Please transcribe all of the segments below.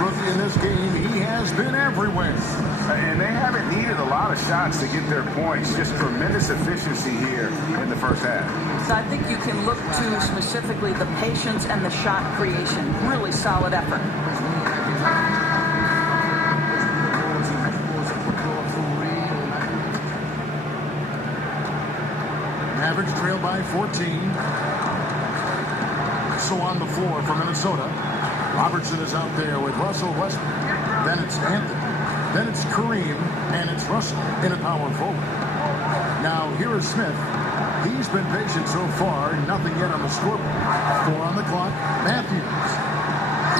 Westbrook in this game, he has been everywhere. And they haven't needed a lot of shots to get their points. Just tremendous efficiency here in the first half. So I think you can look to specifically the patience and the shot creation. Really solid effort. Mavericks trail by 14. So on the floor for Minnesota. Robertson is out there with Russell Westbrook. Then it's Anthony. Then it's Kareem. And it's Russell in a power forward. Now here is Smith. He's been patient so far. Nothing yet on the scoreboard. 4 on the clock. Matthews.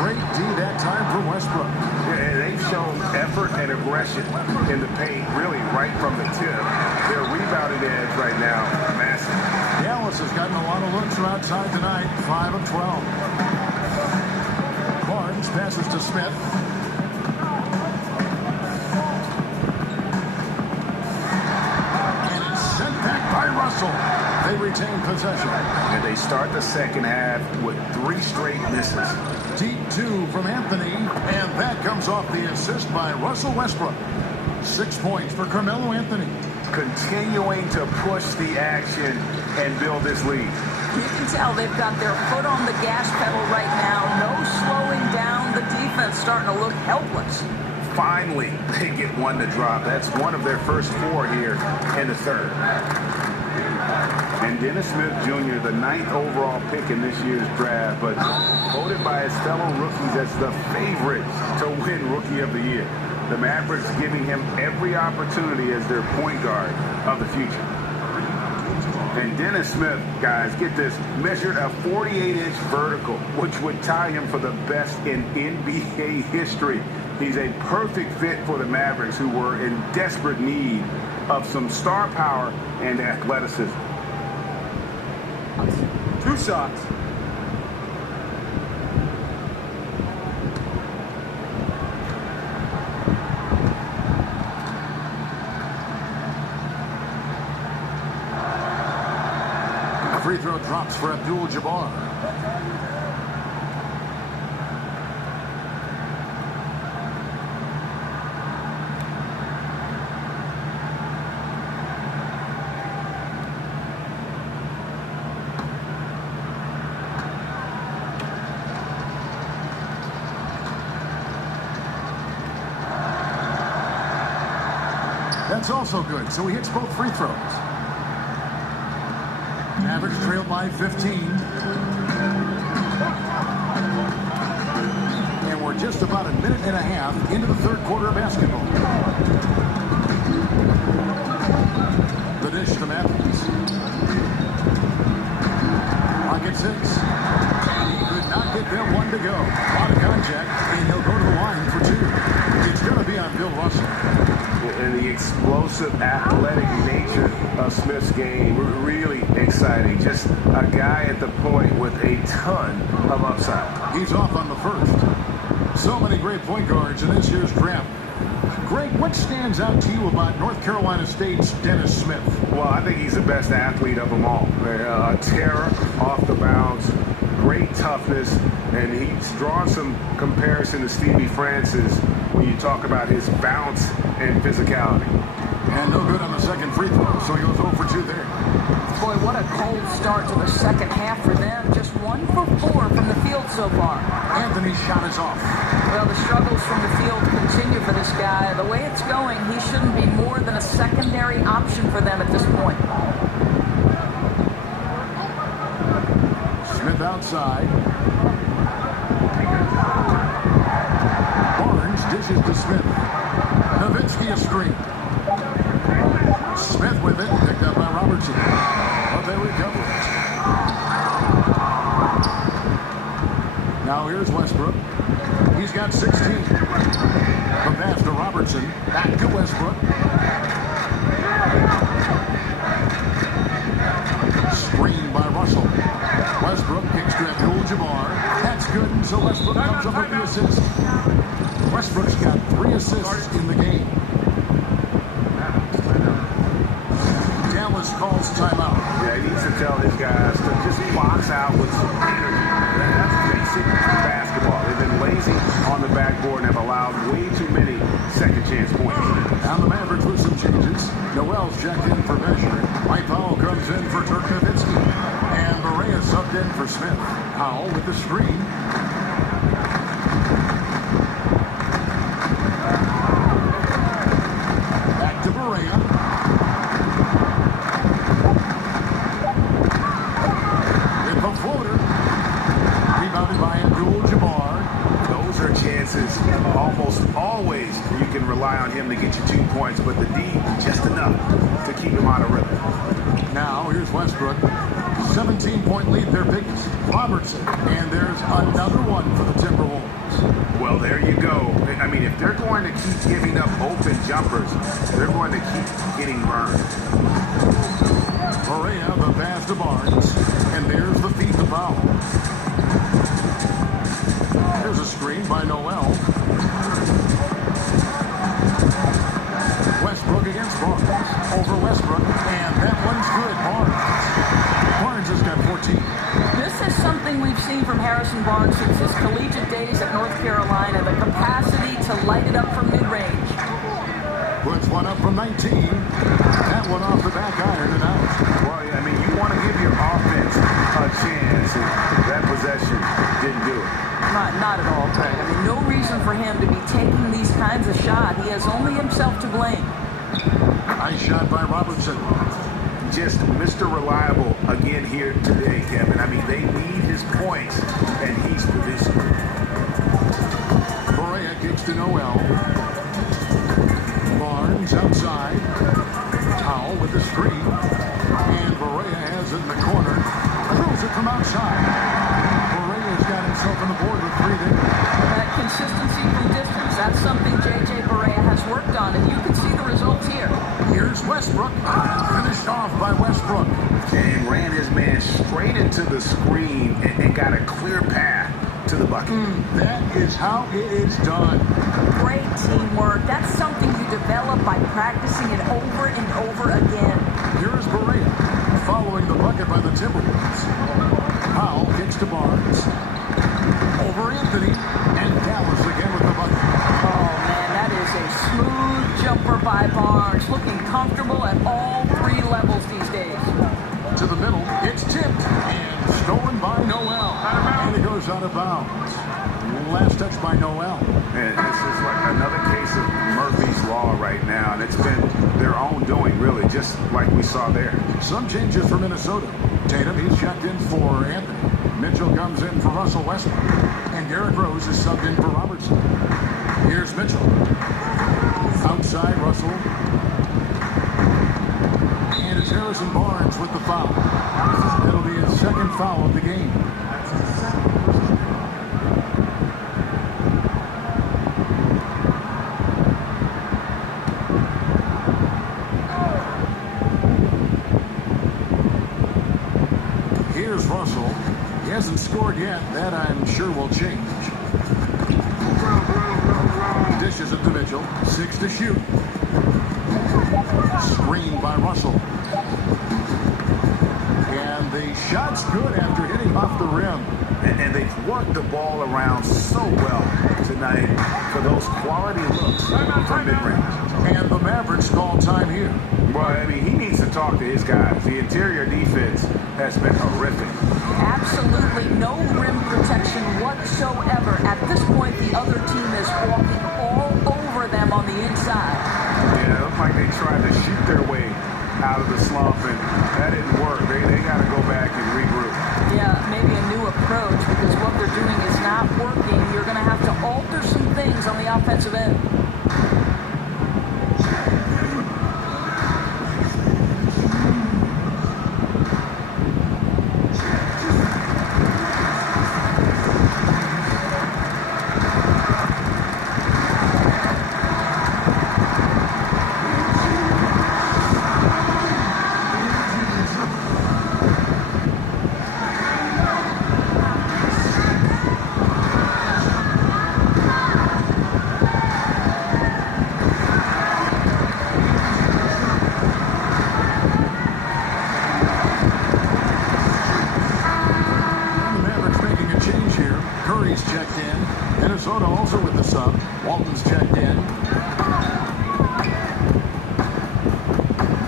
Great D that time for Westbrook. Yeah, they've shown effort and aggression in the paint, really right from the tip. Their rebounding edge right now, massive. Dallas has gotten a lot of looks from outside tonight. 5 of 12. Barnes passes to Smith. And it's sent back by Russell. They retain possession. And they start the second half with 3 straight misses. Deep 2 from Anthony. And that comes off the assist by Russell Westbrook. 6 points for Carmelo Anthony. Continuing to push the action and build this lead. You can tell they've got their foot on the gas pedal right now. No slowing down. The defense starting to look helpless. Finally, they get one to drop. That's one of their first 4 here in the third. And Dennis Smith Jr., the 9th overall pick in this year's draft, but voted by his fellow rookies as the favorite to win Rookie of the Year. The Mavericks giving him every opportunity as their point guard of the future. And Dennis Smith, guys, get this, measured a 48-inch vertical, which would tie him for the best in NBA history. He's a perfect fit for the Mavericks, who were in desperate need of some star power and athleticism. 2 shots. Free throw drops for Abdul-Jabbar. That's also good, so he hits both free throws. Mavericks trailed by 15. And we're just about a minute and a half into the third quarter of basketball. The dish to Matthews. Pocket 6. He could not get there. 1 to go. A lot of contact, and he'll go to the line for 2. It's going to be on Bill Russell. And the explosive, athletic nature of Smith's game, really exciting. Just a guy at the point with a ton of upside. He's off on the first. So many great point guards in this year's draft. Greg, what stands out to you about North Carolina State's Dennis Smith? Well, I think he's the best athlete of them all. A terror off the bounce, great toughness, and he's drawn some comparison to Stevie Francis when you talk about his bounce and physicality. And no good on the second free throw, so he goes 0 for 2 there. Boy, what a cold start to the second half for them. Just 1 for 4 from the field so far. Anthony's shot is off. Well, the struggles from the field continue for this guy. The way it's going, he shouldn't be more than a secondary option for them at this point. Smith outside. Barnes dishes to Smith. Nowitzki a screen. Smith with it, picked up by Robertson. But they recover it. Now here's Westbrook. He's got 16. The pass to Robertson. Back to Westbrook. Screen by Russell. Westbrook kicks to Abdul-Jabbar. That's good, and so Westbrook comes up with the assist. Westbrook's got 3 assists in the game. Dallas calls timeout. Yeah, he needs to tell his guys to just box out with some energy. That's basic basketball. They've been laying easy on the backboard and have allowed way too many second chance points. And the Mavericks with some changes. Noel's checked in for Measure. Mike Powell comes in for Dirk Nowitzki. And Barea subbed in for Smith. Powell with the screen. Back to Barea. With the floater. Rebounded by Abdul-Jabbar. Those are chances almost always you can rely on him to get you 2 points, but the D just enough to keep him out of rhythm. Now here's Westbrook. 17-point lead, their biggest. Robertson. And there's another one for the Timberwolves. Well, there you go. I mean, if they're going to keep giving up open jumpers, they're going to keep getting burned. Barea, the pass to Barnes. And there's the feed to Powell. There's a screen by Noel. Westbrook against Barnes. Over Westbrook. And that one's good. Barnes has got 14. This is something we've seen from Harrison Barnes since his collegiate days at North Carolina, the capacity to light it up from mid-range. Puts one up from 19. That one off the back iron and out. Well, I mean, you want to give your offense a chance, and that possession didn't do it. Not at all, Craig. I mean, no reason for him to be taking these kinds of shots. He has only himself to blame. Nice shot by Robertson. Just Mr. Reliable again here today, Kevin. I mean, they need his points, and he's producing. Barea kicks to Noel. Barnes outside. Powell with the screen. And Barea has it in the corner. Throws it from outside. Barea's got himself on the board with 3 there. That consistency from distance, that's something J.J. Barea has worked on, and you can see the results here. Here's Westbrook. Finished off by Westbrook. And ran his man straight into the screen and got a clear path to the bucket. That is how it is done. Great teamwork. That's something you develop by practicing it over and over again. Here's Barea following the bucket by the Timberwolves. Powell kicks to Barnes. Over Anthony. And Dallas again with the bucket. Oh, man, that is a smooth jumper by Barnes. Looking comfortable at all 3 levels these days. To the middle. It's tipped. And stolen by Noel. And it goes out of bounds. Last touch by Noel. And this is like another case of Murphy's Law right now. And it's been their own doing, really, just like we saw there. Some changes for Minnesota. Tatum, he's checked in for Anthony. Mitchell comes in for Russell Westbrook. And Derrick Rose is subbed in for Robertson. Here's Mitchell. Outside Russell. And it's Harrison Barnes with the foul. It'll be his second foul of the game. Here's Russell. He hasn't scored yet. That I'm sure will change. Dishes it to Mitchell. 6 to shoot. Screened by Russell. And the shot's good after hitting off the rim. And they've worked the ball around so well tonight for those quality looks from mid-range. And the Mavericks call time here. Well, I mean, he needs to talk to his guys. The interior defense has been horrific. Absolutely no rim protection whatsoever. At this point, the other team is walking all over them on the inside. Yeah, it looked like they tried to shoot their way out of the slump, and that didn't work. They got to go back and regroup. Yeah, maybe a new approach, because what they're doing is not working. You're going to have to alter some things on the offensive end.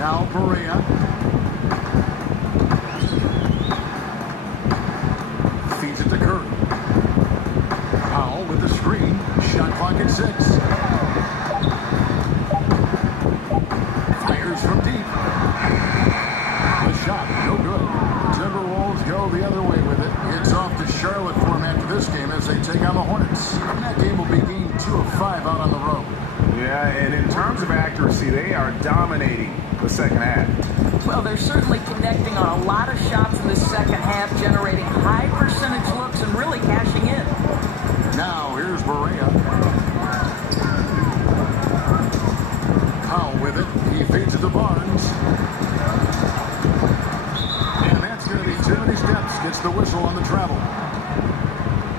Now Perea. Feeds it to Curry. Powell with the screen. Shot clock at 6. Fires from deep. The shot, no good. Timberwolves go the other way with it. It's off to Charlotte for them after this game as they take on the Hornets. And that game will be game 2 of 5 out on the road. Yeah, and in terms of accuracy, they are dominating the second half. Well, they're certainly connecting on a lot of shots in the second half, generating high percentage looks and really cashing in. Now, here's Berea. Powell with it. He feeds it to Barnes. And that's going to be too many steps. Gets the whistle on the travel.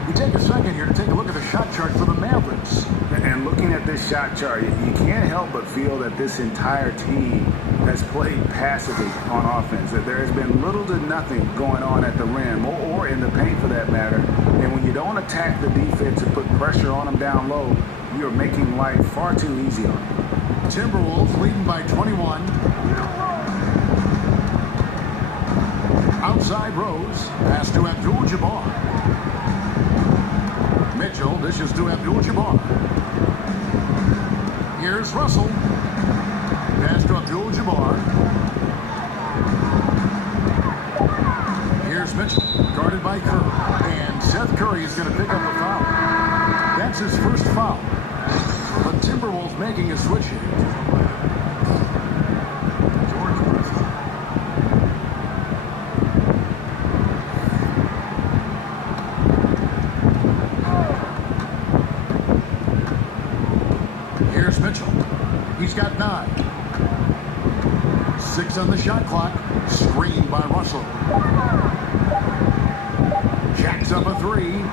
We take a second here to take a look at the shot chart for the Mavericks. And looking at this shot chart, you can't help but feel that this entire team has played passively on offense. That there has been little to nothing going on at the rim or in the paint for that matter. And when you don't attack the defense and put pressure on them down low, you're making life far too easy on them. Timberwolves leading by 21. Outside Rose. Pass to Abdul-Jabbar. Mitchell dishes to Abdul-Jabbar. Here's Russell. Pass to Abdul-Jabbar. Here's Mitchell, guarded by Curry. And Seth Curry is going to pick up the foul. That's his first foul. But Timberwolves making a switch here. Here's Mitchell. He's got 9. 6 on the shot clock. Screened by Russell. Jacks up a 3.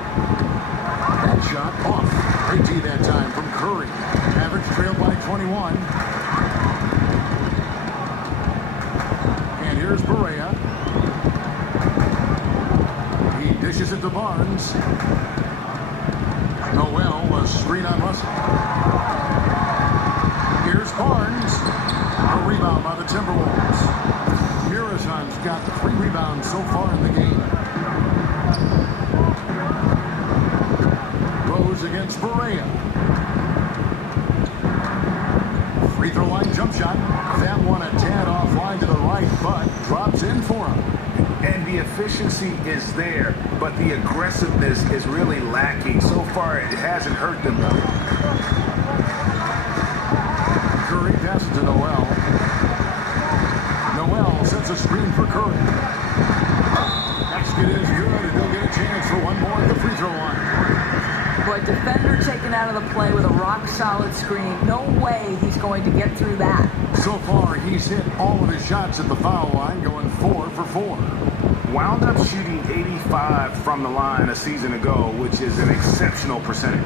That shot off. Great D that time from Curry. Mavericks trailed by 21. And here's Berea. He dishes it to Barnes. Noel was screen on Russell. Here's Barnes. A rebound by the Timberwolves. Mirazon's got 3 rebounds so far in the game. Rose against Berea. Free throw line jump shot. That one a tad offline to the right, but drops in for him. And the efficiency is there, but the aggressiveness is really lacking. So far, it hasn't hurt them though. Curry passes to Noel. Noel sets a screen for Curry. Basket is good, and he'll get a chance for one more at the free throw line. Boy, defender taken out of the play with a rock-solid screen. No way he's going to get through that. So far, he's hit all of his shots at the foul line, going 4 for 4. Wound up shooting 85 from the line a season ago, which is an exceptional percentage.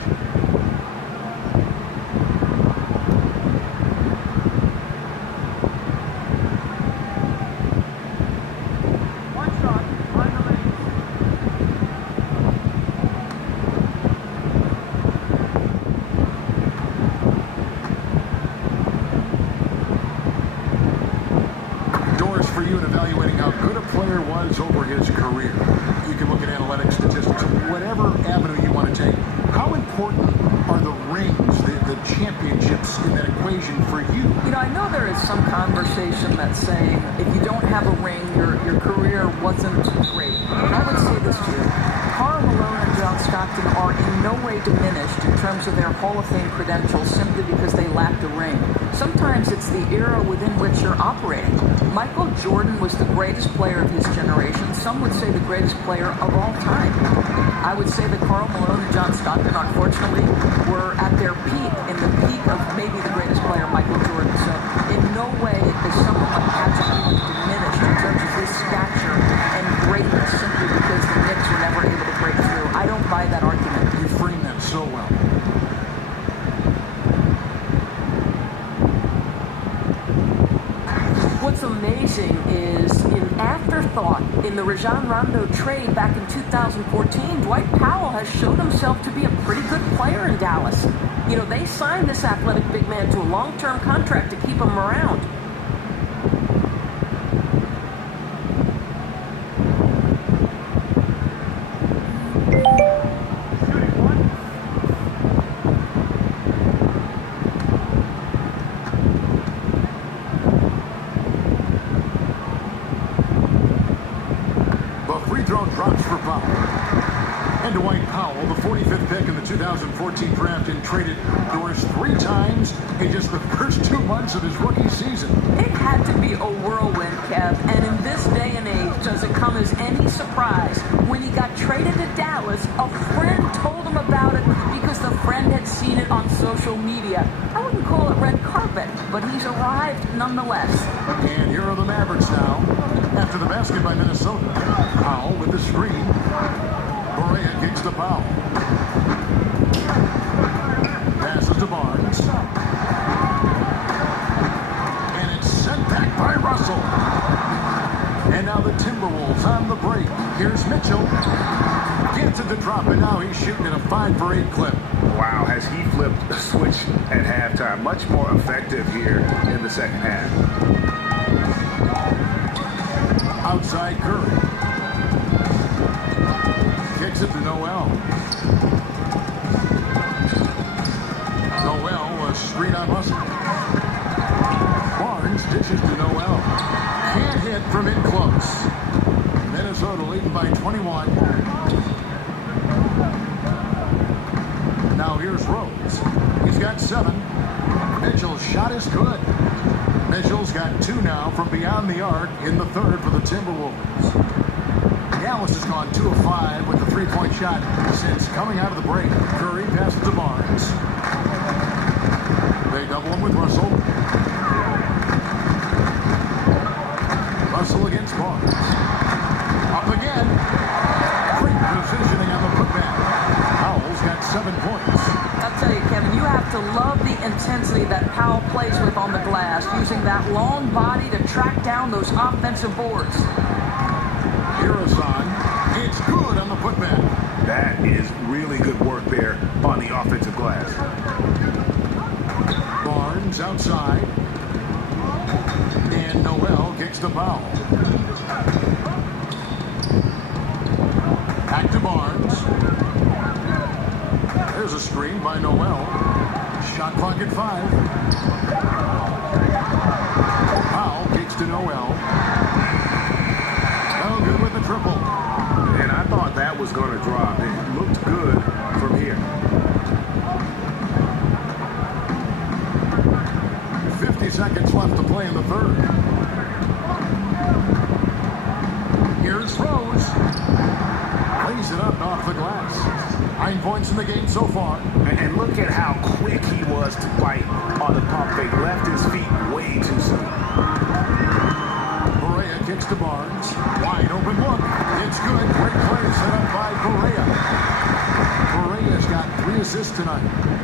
For you in evaluating how good a player was over his career. You can look at analytics, statistics, whatever avenue you want to take. How important are the rings, the championships in that equation for you? You know, I know there is some conversation that's saying if you don't have a ring, your career wasn't great. But I would say this to you. Karl Malone and John Stockton are in no way diminished in terms of their Hall of Fame credentials simply because they lacked a ring. Sometimes it's the era within which you're operating. Michael Jordan was the greatest player of his generation. Some would say the greatest player of all time. I would say that Karl Malone and John Stockton, unfortunately, were at their peak, in the peak of maybe the greatest player, Michael Jordan. So in no way is someone like Patrick Ewing diminished in terms of his stature and greatness simply because the Knicks were never able to break through. I don't buy that argument. You frame that so well. What's amazing is in afterthought in the Rajon Rondo trade back in 2014, Dwight Powell has shown himself to be a pretty good player in Dallas. You know, they signed this athletic big man to a long-term contract to keep him around. foul. And Dwight Powell, the 45th pick in the 2014 draft, and traded doors 3 times in just the first 2 months of his rookie season. It had to be a whirlwind, Kev, and in this day and age, does it come as any surprise when he got traded to Dallas, a friend told him about it because the friend had seen it on social media. I wouldn't call it red carpet, but he's arrived nonetheless. And here are the Mavericks now. After the basket by Minnesota, Powell with the screen. Correa kicks to Powell. Passes to Barnes. And it's sent back by Russell. And now the Timberwolves on the break. Here's Mitchell. Gets it to drop, and now he's shooting at a 5-for-8 clip. Wow, has he flipped the switch at halftime. Much more effective here in the second half. Outside Curry. Kicks it to Noel. Noel, a screen on Russell. Barnes dishes to Noel. Can't hit from in close. Minnesota leading by 21. Now here's Rose. He's got 7. Mitchell's shot is good. Mitchell's got 2 now from beyond the arc in the third for the Timberwolves. Dallas has gone 2 of 5 with the 3-point shot since coming out of the break. Curry passes to Barnes. They double him with Russell. Russell against Barnes. Up again. Great positioning on the putback. Powell's got 7 points. I'll tell you, Kevin, you have to love the intensity that Powell plays with on the glass, using that long body to track down those offensive boards. Irazan, it's good on the putback. That is really good work there on the offensive glass. Barnes outside. And Noel kicks the foul. Back to Barnes. There's a screen by Noel. Shot clock at 5. Powell kicks to Noel. No good with the triple. And I thought that was going to drop. It looked good from here. 50 seconds left to play in the third. Here's Rose. Lays it up off the glass. 9 points in the game so far. And look at how quick he was to fight on the pump fake. Left his feet way too soon. Correa kicks to Barnes. Wide open look. It's good. Great play set up by Correa. Correa's got 3 assists tonight.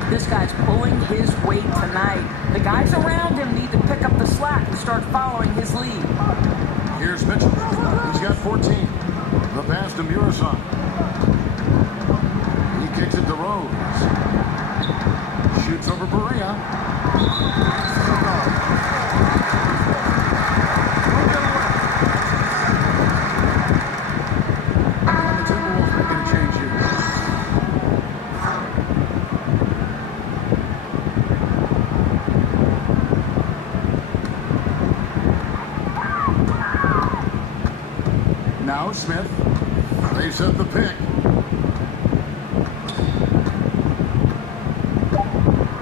This guy's pulling his weight tonight. The guys around him need to pick up the slack and start following his lead. Here's Mitchell. He's got 14. The pass to Murison. He kicks it to Rose. Shoots over Correa. Now Smith. They set the pick.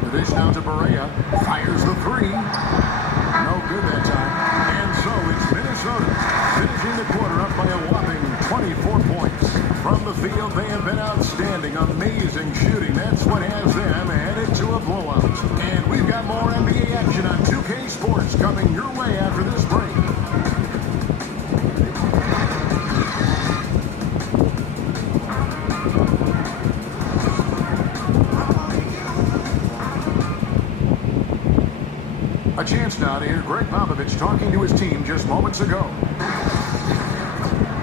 The dish down to Correa. Fires the 3. No good that time. And so it's Minnesota finishing the quarter up by a whopping 24 points. From the field, they have been outstanding. Amazing shooting. That's what has them headed to a blowout. And we've got more NBA action on 2K Sports coming your way after this break. A chance now to hear Greg Popovich talking to his team just moments ago.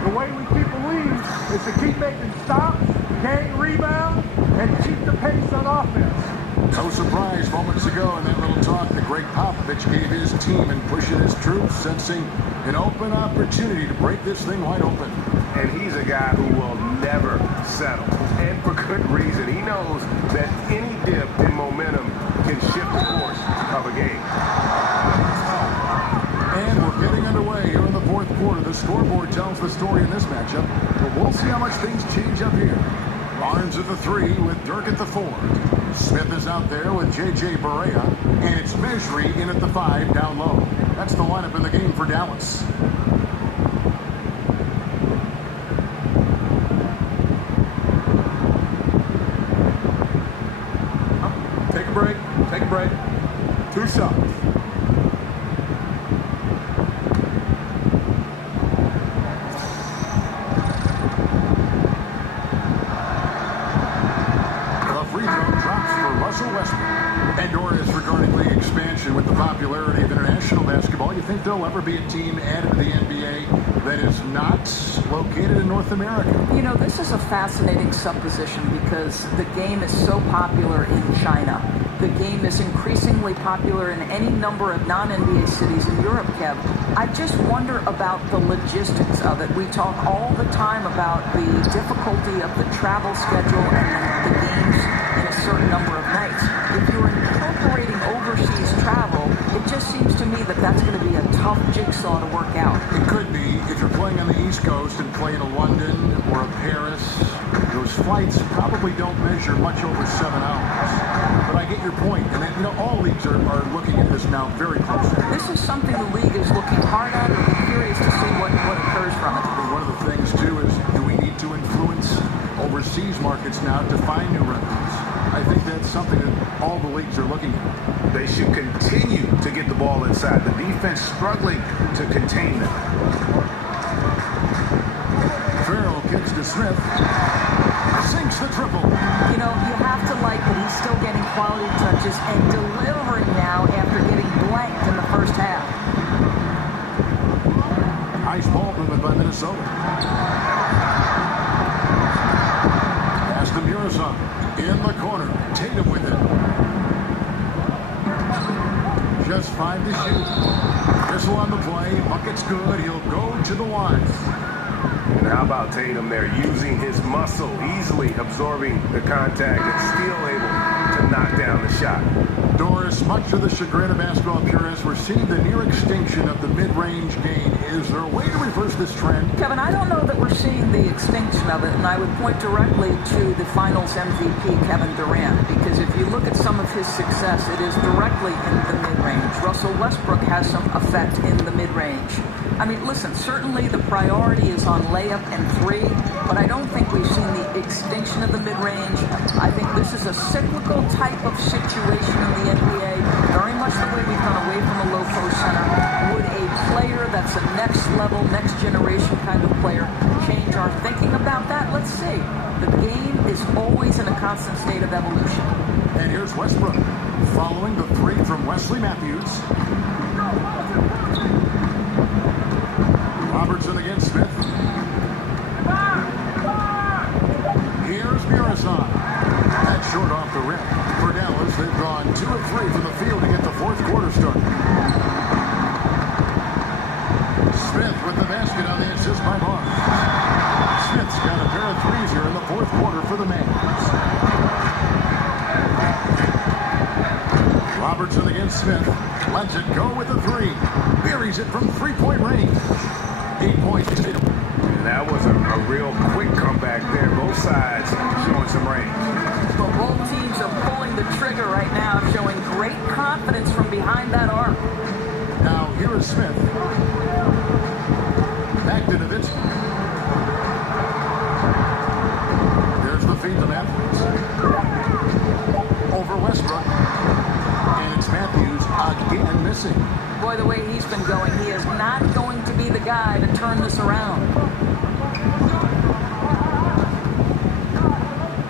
The way we keep the lead is to keep making stops, gain rebound, and keep the pace on offense. No surprise moments ago in that little talk that Greg Popovich gave his team and pushing his troops, sensing an open opportunity to break this thing wide open. And he's a guy who will never settle. And for good reason. He knows that any dip in momentum can shift the course of a game. And we're getting underway here in the fourth quarter. quarter, the scoreboard tells the story in this matchup, but we'll see how much things change up here. Barnes at the 3 with Dirk at the 4. Smith is out there with J.J. Barea, and it's Mejri in at the 5 down low. That's the lineup in the game for Dallas. Take a break. Take a break. 2 shots. With the popularity of international basketball, you think there'll ever be a team added to the NBA that is not located in North America? You know, this is a fascinating supposition because the game is so popular in China. The game is increasingly popular in any number of non-NBA cities in Europe, Kev. I just wonder about the logistics of it. We talk all the time about the difficulty of the travel schedule and the games in a certain number of nights. If you're incorporating overseas travel, it just seems to me that that's going to be a tough jigsaw to work out. It could be. If you're playing on the East Coast and playing a London or a Paris, those flights probably don't measure much over 7 hours. But I get your point. And, you know, all leagues are looking at this now very closely. This is something the league is looking hard at. We're curious to see what occurs from it. And one of the things, too, is do we need to influence overseas markets now to find new revenues? I think that's something that all the leagues are looking at. They should continue to get the ball inside. The defense struggling to contain them. Farrell kicks to Smith. Sinks the triple. You know, you have to like that he's still getting quality touches and delivering now after getting blanked in the first half. Nice ball movement by Minnesota. Pass to Murazov. In the corner. Tatum with it. Just 5 to shoot. Whistle on the play. Bucket's good. He'll go to the line. And how about Tatum there using his muscle, easily absorbing the contact and still able to knock down the shot. Doris, much to the chagrin of basketball purists, we're seeing the near extinction of the mid-range game. Is there a way to reverse this trend? Kevin, I don't know that we're seeing the extinction of it, and I would point directly to the Finals MVP, Kevin Durant, because if you look at some of his success, it is directly in the mid-range. Russell Westbrook has some effect in the mid-range. I mean, listen, certainly the priority is on layup and 3, but I don't think we've seen the extinction of the mid-range. I think this is a cyclical type of situation in the NBA, very much the way we've gone away from a low-post center. Would a player that's a next-level, next-generation kind of player change our thinking about that? Let's see. The game is always in a constant state of evolution. And here's Westbrook, following the 3 from Wesley Matthews. Robertson against Smith. Here's Murazov. That's short off the rim. For Dallas, they've gone 2 of 3 from the field to get the fourth quarter started. Smith with the basket on the assist by Barnes. Smith's got a pair of threes here in the fourth quarter for the Mavs. Robertson against Smith. Lets it go with the 3. Buries it from 3-point range. 8 points. And that was a real quick comeback there. Both sides showing some range. Well, both teams are pulling the trigger right now, showing great confidence from behind that arc. Now, here is Smith. Back to Nowitzki. There's the feed to Matthews. Over Westbrook. And it's Matthews again missing. Boy, the way he's been going, he is not going to be the guy to turn this around.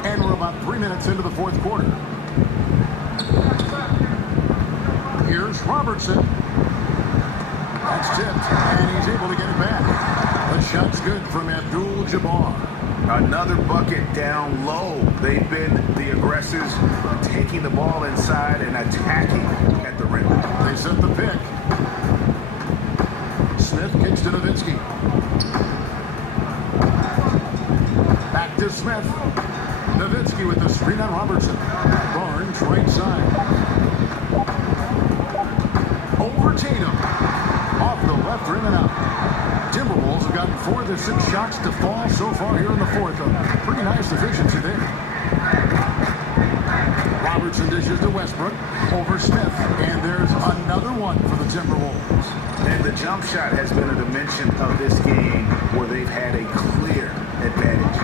And we're about 3 minutes into the fourth quarter. Here's Robertson. That's tipped, and he's able to get it back. The shot's good from Abdul-Jabbar. Another bucket down low. They've been the aggressors, taking the ball inside and attacking at the rim. They set the pick. Smith kicks to Nowitzki. Back to Smith. Nowitzki with the screen on Robertson. Barnes right side. Over Tatum. Off the left rim and out. Timberwolves have gotten 4 of their 6 shots to fall so far here in the fourth. A pretty nice efficiency there. Robertson dishes to Westbrook over Smith, and there's another one for the Timberwolves. And the jump shot has been a dimension of this game where they've had a clear advantage.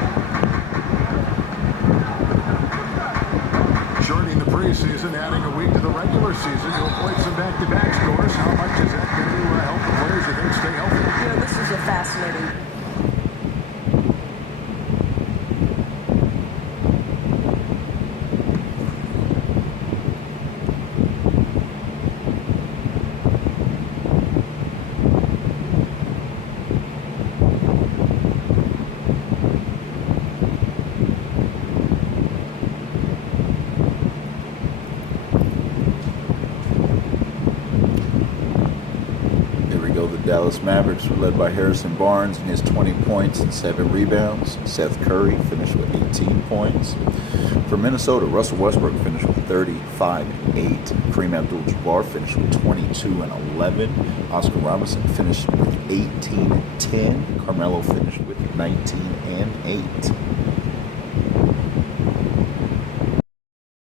Shortening the preseason, adding a week to the regular season to avoid some back-to-back scores. How much is that going to help the players, you think, stay healthy? Yeah, this is a fascinating. Dallas Mavericks were led by Harrison Barnes and his 20 points and 7 rebounds. Seth Curry finished with 18 points. For Minnesota, Russell Westbrook finished with 35 and 8. Kareem Abdul-Jabbar finished with 22 and 11. Oscar Robinson finished with 18 and 10. Carmelo finished with 19 and 8.